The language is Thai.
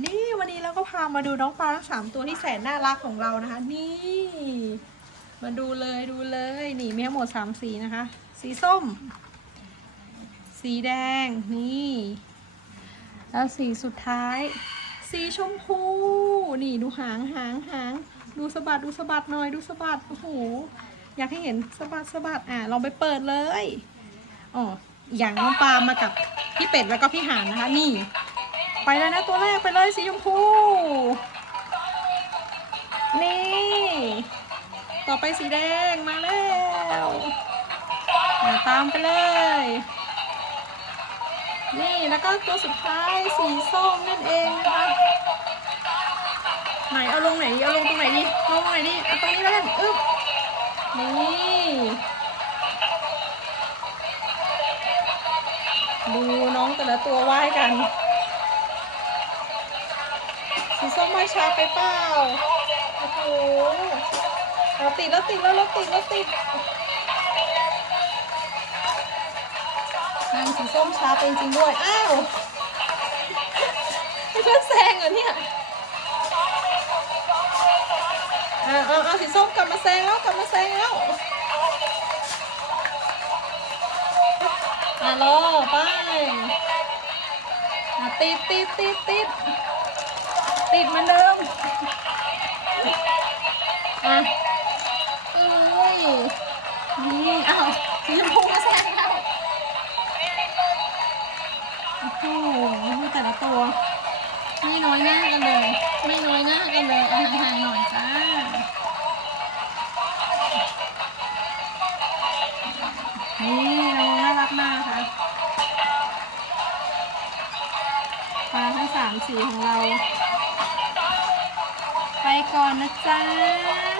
นี่วันนี้เราก็พามาดูน้องปลาทั้งสามตัวที่แสนน่ารักของเรานะคะ นี่ มาดูเลยดูเลยนี่มีทั้งหมดสามสีนะคะ สีส้ม สีแดงนี่ แล้วสีสุดท้าย สีชมพู นี่ดูหางหางหางดูสะบัดดูสะบัดหน่อยดูสะบัดโอ้โหอยากให้เห็นสะบัดสะบัดอะลองไปเปิดเลยอ๋ออย่างน้องปลามากับพี่เป็ดแล้วก็พี่หานนะคะ นี่ ไปเลยนะตัวแรกไปเลยสีชมพู นี่ ต่อไปสีแดงมาแล้วตามไปเลย นี่แล้วก็ตัวสุดท้ายสีส้มนั่นเองนะคะไหนเอาลงไหนเอาลงตรงไหนดีลงตรงไหนดีเอาตรงนี้แล้วกันอึ๊บนี่ดูน้องแต่ละตัวว่ายกัน สีส้มมาช้าไปเปล่าโอ้โหเราติดแล้วติดแล้วราติดแล้วติดนางสีส้มช้าไปจริงด้วย อ้าวไม่เพื่อนแซงเหรอเนี่ยอ่าเอาเอาสีส้มกลับมาแซงแล้วกลับมาแซงแล้วอะรอไปติดติดติดติด ติดเหมือนเดิมอะเอ้ยนี่อ้าวสีชมพูมาแซงแล้วโอ้โหดูแต่ละตัว ไม่น้อยหน้ากันเลย ไม่น้อยหน้ากันเลยเอาห่างๆหน่อยจ้านี่น้องน่ารักมากค่ะปลาทั้งสามสีของเรา ก่อนนะจ๊ะ